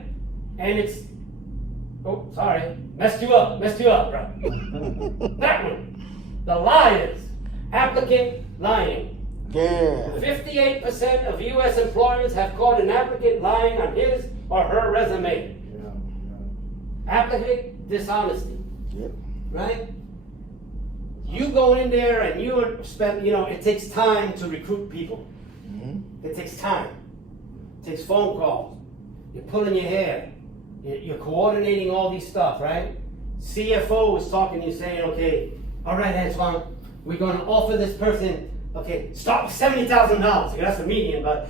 And it's, oh, sorry, messed you up, bro. That one, the liars, applicant lying. Yeah. 58% of U.S. employers have caught an applicant lying on his or her resume. Applicant dishonesty, Yep. right? You go in there and you spend, it takes time to recruit people. It takes time. It takes phone calls. You're pulling your hair. You're coordinating all these stuff, right? CFO is talking to you saying, okay, all right, Antoine, we're going to offer this person, okay, start with $70,000. Okay, that's the median, but,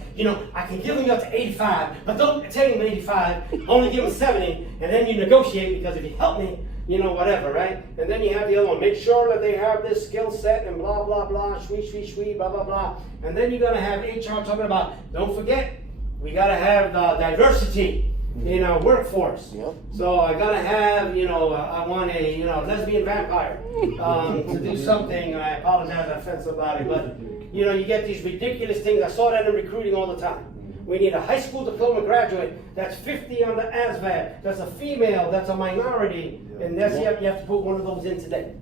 I can give him up to 85, but don't take him 85, only give him 70, and then you negotiate because if you help me, whatever, right? And then you have the other one, make sure that they have this skill set and blah, blah, blah, shwee, blah, blah, blah. And then you're going to have HR talking about, don't forget, we got to have diversity in our workforce. Yep. So I got to have, I want a, lesbian vampire to do something. And I apologize, I offend somebody, but, you get these ridiculous things. I saw that in recruiting all the time. We need a high school diploma graduate that's 50 on the ASVAB, that's a female, that's a minority, and that's you have to put one of those in today.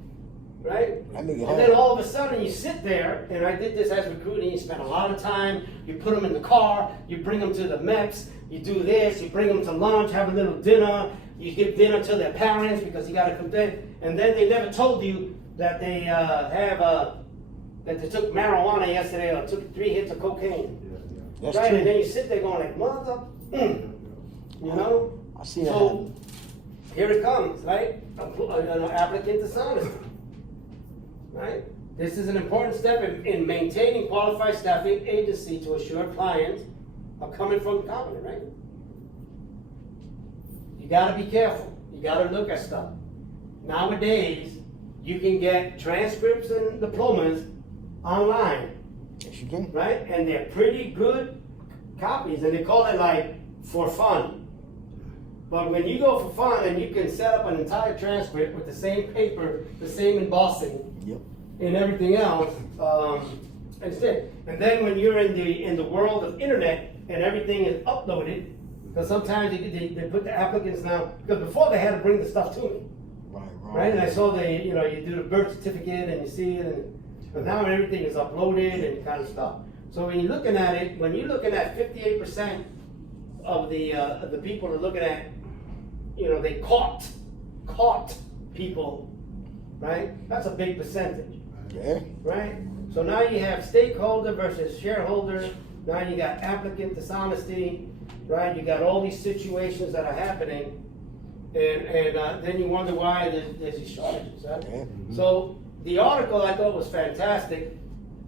right? I make it And hard. then all of a sudden you sit there, and I did this as recruiting, you spend a lot of time, you put them in the car, you bring them to the MEPS, you do this, you bring them to lunch, have a little dinner, you give dinner to their parents because you gotta come there, and then they never told you that they that they took marijuana yesterday or took 3 hits of cocaine. That's Right, true. and then you sit there going like, mother, you know? I see that So, happen. here it comes, right? An applicant dishonesty, right? This is an important step in maintaining qualified staffing agency to assure clients are coming from the competent, right? You gotta be careful, you gotta look at stuff. Nowadays, you can get transcripts and diplomas online, Yes, you can. right? And they're pretty good copies, and they call it like for fun. But when you go for fun and you can set up an entire transcript with the same paper, the same embossing, Yep. and everything else, that's it. And then when you're in the world of internet and everything is uploaded, because sometimes they put the applicants now, because before they had to bring the stuff to me, right? And I saw you do the birth certificate and you see it, but now everything is uploaded and kind of stuff. So when you're looking at it, when you're looking at 58% of the people are looking at, they caught people, right? That's a big percentage, Yeah. right? So now you have stakeholder versus shareholder. Now you got applicant dishonesty, right? You got all these situations that are happening, and then you wonder why there's these shortages, right? Yeah. So the article I thought was fantastic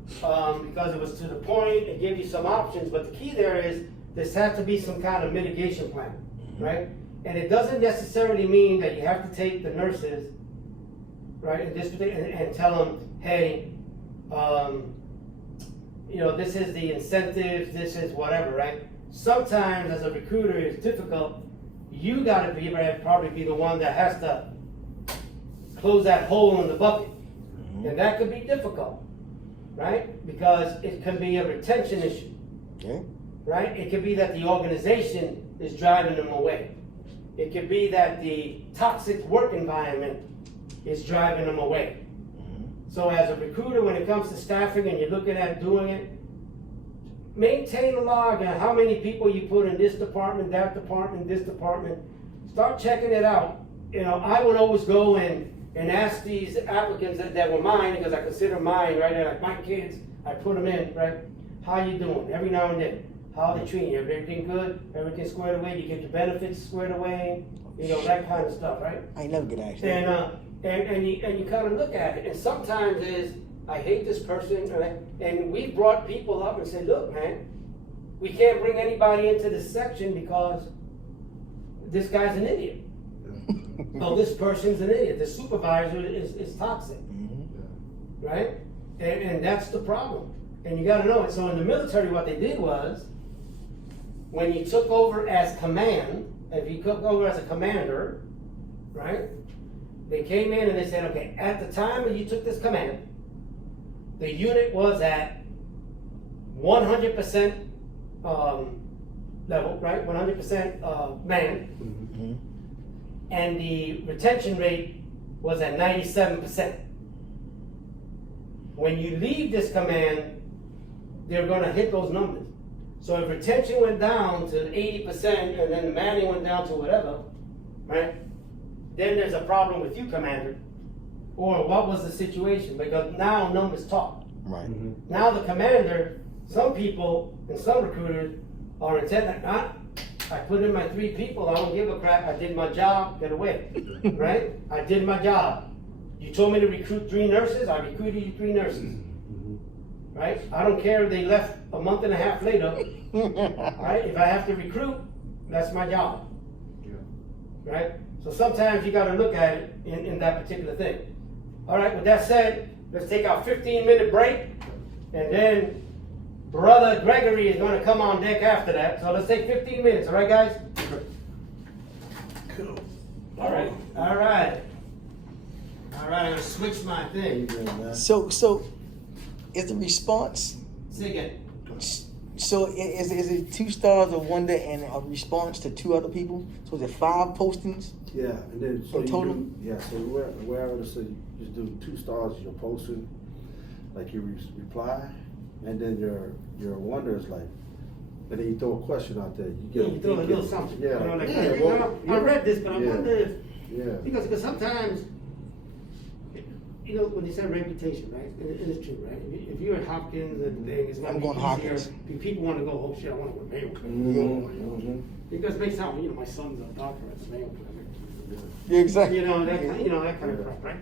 because it was to the point. It gave you some options, but the key there is this has to be some kind of mitigation plan, right? And it doesn't necessarily mean that you have to take the nurses, right, in this and tell them, hey, this is the incentives, this is whatever, right? Sometimes as a recruiter, it's difficult. You gotta probably be the one that has to close that hole in the bucket. And that could be difficult, right? Because it can be a retention issue, Okay. right? It could be that the organization is driving them away. It could be that the toxic work environment is driving them away. So as a recruiter, when it comes to staffing and you're looking at doing it, maintain a log on how many people you put in this department, that department, this department. Start checking it out. I would always go and ask these applicants that were mine, because I consider mine, right? They're like my kids, I put them in, right? How you doing? Every now and then. How they treating you? Everything good? Everything squared away? You get your benefits squared away? That kind of stuff, right? I ain't never get asked that. And you kind of look at it, and sometimes I hate this person, right? And we brought people up and said, look, man, we can't bring anybody into this section because this guy's an idiot. Oh, this person's an idiot. The supervisor is toxic, right? And that's the problem. And you got to know it. So in the military, what they did was, when you took over as command, if you took over as a commander, right? They came in and they said, okay, at the time when you took this command, the unit was at 100% level, right? 100% man. And the retention rate was at 97%. When you leave this command, they're gonna hit those numbers. So if retention went down to 80% and then the manning went down to whatever, right? Then there's a problem with you, Commander. Or what was the situation? Because now numbers talk. Right. Now the commander, some people and some recruiters are intent, I put in my 3 people, I don't give a crap, I did my job, get away, right? I did my job. You told me to recruit 3 nurses, I recruited you 3 nurses, right? I don't care if they left a month and a half later, right? If I have to recruit, that's my job, right? So sometimes you gotta look at it in that particular thing. All right, with that said, let's take our 15-minute break, and then Brother Gregory is gonna come on deck after that. So let's take 15 minutes, all right, guys? Cool. All right. All right, I'm gonna switch my thing. So is the response Say again. So is it 2 stars of wonder and a response to 2 other people? So is it 5 postings? Yeah, and then so In you total? do, yeah. So wherever so you just do 2 stars you're posting, like you reply, and then your wonder is like, and then you throw a question out there. You You throw a little something. Yeah, You know, like, yeah, hey, well, I read this, but I yeah. wonder if, Yeah. because sometimes, you know, when you say reputation, right? It is true, right? If you're at Hopkins and thing, it's gonna I'm be going easier. Hopkins. People want to go, oh shit, I want to go to Mayo Clinic. Mhm. Because it makes sense, you know, my son's a doctor at the Mayo Clinic. Yeah, exactly. You know, that kind of Yeah. crap, right?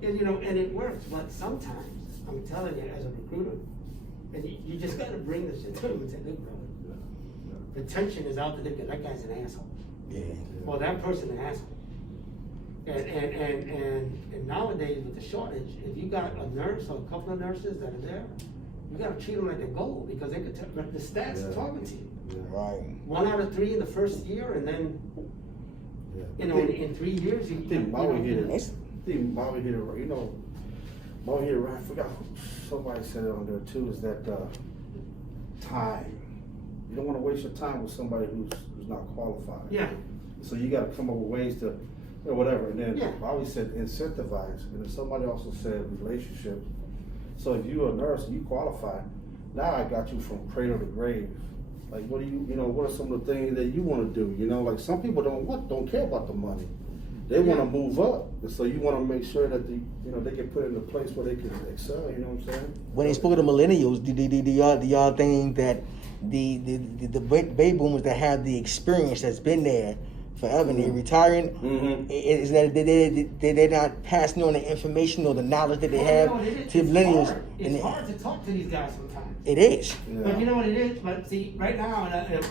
And you know, and it works, but sometimes, I'm telling you, as a recruiter, and you just gotta bring this shit to them and say, look, brother, the tension is out there, that guy's an asshole. Yeah. Or that person an asshole. And nowadays with the shortage, if you got a nurse or a couple of nurses that are there, you gotta treat them like they're gold, because they could tell, the stats are Yeah. talking to you. Right. 1 out of 3 in the first year, and then, Yeah. you know, in 3 years, you. I think Maui hit it. It's- I think Maui hit it. You know, Maui hit it right. I forgot somebody said it on there too. Is that time? You don't want to waste your time with somebody who's not qualified. Yeah, So you got to come up with ways to, or whatever. And then Yeah. I always said incentivize, and then somebody also said relationships. So if you're a nurse and you qualify, now I got you from cradle to grave. Like, what do you know? What are some of the things that you want to do? You know, like some people don't care about the money. They want to move up, and so you want to make sure that they get put in a place where they can excel. You know what I'm saying? When they spoke to millennials, do y'all think that the baby boomers that have the experience that's been there forever and they're retiring, Mm-hmm. is that they're not passing on the information or the knowledge that they have to millennials? It's hard to talk to these guys sometimes. It is. But you know what it is? But see, right now, and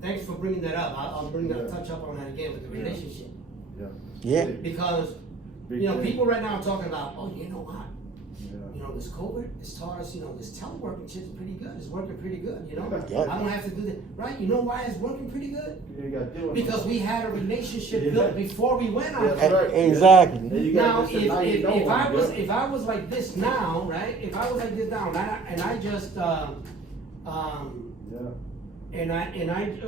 thanks for bringing that up. I'll bring that, touch up on that again with the Yeah. relationship. Yeah. Yeah. Because, Big you know, thing. people right now are talking about, oh, you know what? Yeah. You know, this COVID has taught us, you know, this teleworking shit's pretty good. It's working pretty good, you know? Yeah. I don't have to do that. Right? You know why it's working pretty good? You got to do it. Because we had a relationship Yeah. built before we went on. That's COVID. right. Exactly. And you Now, got this, and now you know if I them, was yeah. if I was like this now, right? If I was like this now, and I just Yeah.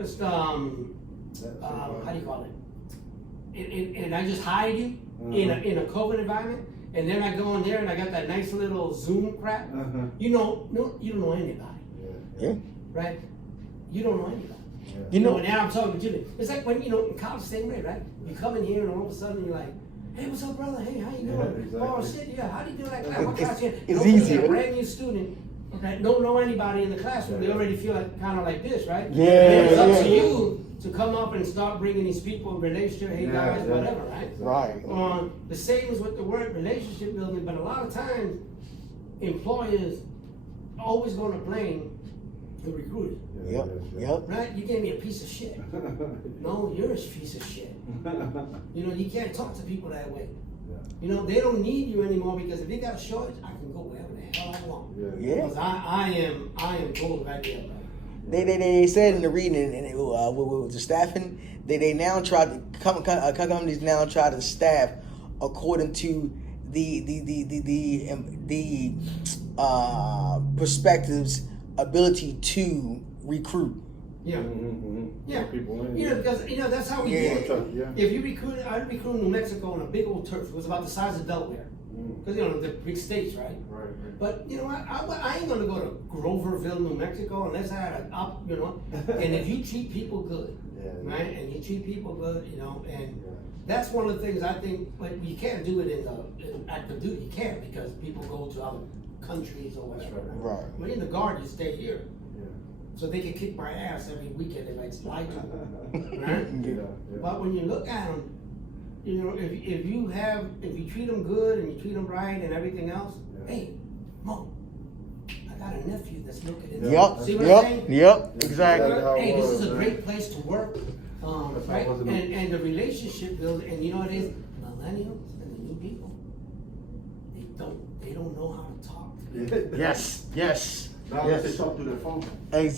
just how do you call it? And I just hide you in a COVID environment, and then I go in there and I got that nice little Zoom crap. Uh-huh. You don't know anybody, Yeah. right? You don't know anybody. You know, and now I'm talking to you. It's like when, you know, in college, same way, right? You come in here and all of a sudden you're like, hey, what's up, brother? Hey, how you doing? Yeah, exactly. Oh, shit, yeah, how do you do that class? What class you in? It's And hopefully easier. A brand new student that don't know anybody in the classroom, they already feel like kind of like this, right? Yeah, And it's up to yeah. you to come up and start bringing these people, relationship, hey Yeah, guys, yeah. whatever, right? right. The same as with the word relationship building, but a lot of times employers always gonna blame the recruiter, Yep. Yep. right? You gave me a piece of shit. No, you're a piece of shit. You know, you can't talk to people that way. You know, they don't need you anymore because if they got a shortage, I can go wherever the hell I want. Yeah. Because I am gold right there, bro. They said in the reading and with the staffing, they now try to companies now try to staff according to the perspectives ability to recruit. Yeah. Yeah. People in. You know, because, you know, that's how we Yeah. did it. Yeah. If you recruited, I recruited New Mexico on a big old turf. It was about the size of Delaware. Because, you know, the big states, right? Right. But, you know, I ain't gonna go to Groverville, New Mexico unless I had a up, you know. And if you treat people good, Yeah. right? And you treat people good, you know, and Yeah. that's one of the things I think, like, you can't do it in active duty. You can't because people go to other countries or whatever. Right. When you're in the Guard, you stay here. Yeah. So they can kick my ass every weekend if I slide to them, right? Yeah. But when you look at them, you know, if you treat them good and you treat them right and everything else, Yeah. hey, Mo, I got a nephew that's looking at me. Yep. See what I'm saying? Yep. Exactly. That's how it Hey, this was, is a man. great place to work, That's how it right? was in the- And the relationship building, and you know what it is? Millennials and the new people, they don't know how to talk. Yeah. Yes. Yes. Now Yes. they talk through their phone. Exactly.